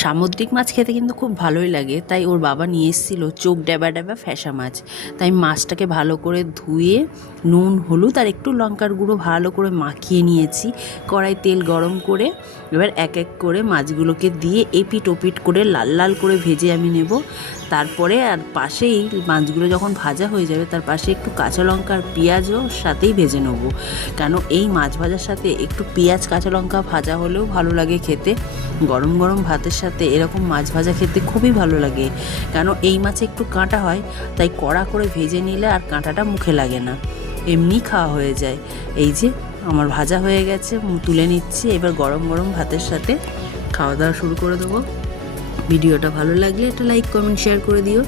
সামুদ্রিক মাছ খেতে কিন্তু খুব ভালোই লাগে, তাই ওর বাবা নিয়ে এসেছিল চোখ ড্যাবা ড্যাবা ফ্যাসা মাছ। তাই মাছটাকে ভালো করে ধুয়ে নুন হলুদ আর একটু লঙ্কার গুঁড়ো ভালো করে মাখিয়ে নিয়েছি। কড়াই তেল গরম করে এবার এক এক করে মাছগুলোকে দিয়ে এপিট ওপিট করে লাল লাল করে ভেজে আমি নেব। তারপরে আর পাশেই মাছগুলো যখন ভাজা হয়ে যাবে তার পাশে একটু কাঁচা লঙ্কা আর পেঁয়াজও সাথেই ভেজে নেব, কেন এই মাছ ভাজার সাথে একটু পেঁয়াজ কাঁচা লঙ্কা ভাজা হলেও ভালো লাগে খেতে। গরম গরম ভাতের সাথে এরকম মাছ ভাজা খেতে খুবই ভালো লাগে, কেন এই মাছে একটু কাঁটা হয়, তাই কড়া করে ভেজে নিলে আর কাঁটাটা মুখে লাগে না, এমনি খাওয়া হয়ে যায়। এই যে আমার ভাজা হয়ে গেছে, তুলে নিচ্ছি। এবার গরম গরম ভাতের সাথে খাওয়া দাওয়া শুরু করে দেবো। ভিডিওটা ভালো লাগলে একটা লাইক কমেন্ট শেয়ার করে দিও।